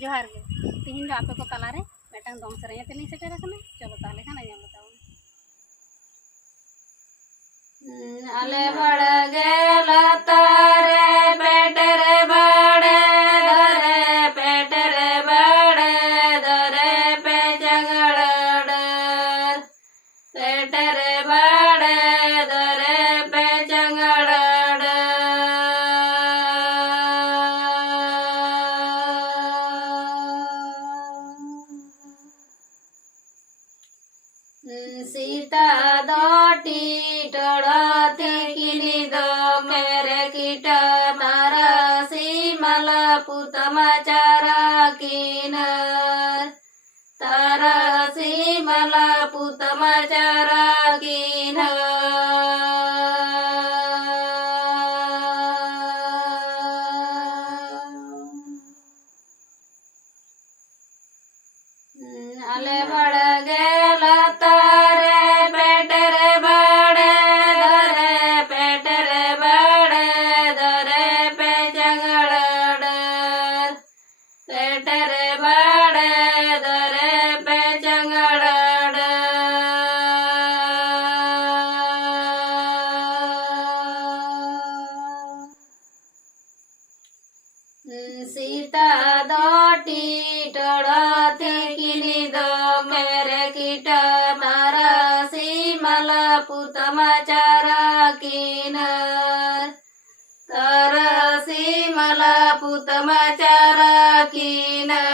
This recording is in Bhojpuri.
जोहार गे तीन जो आपे को तलारे मेटांग दong serenya तेली सेटेर कने चलो ताले खाना जाम बताओ आले बड़ गेला तारे पेटर बड़े धरे पेटर बड़े धरे पे जंगड़ पेटर बड़े धरे पे जंगड़ सीता दोटी टोड़ाते किनी दो मेरे कीट मारा सीमला पुतमा चारा किनर तारा सीमला पुतमा चारा किनर आले बड़ गेला तारे पेटर बड़े धरे पेटर बड़े धरे पे जंगड़ पेटर बड़े धरे पे जंगड़ सीता दोटी टोड़ाते किनी दो मेरे कीट मारा सीमला पुतमा चारा किनर तारा सीमला पुतमा चारा किनर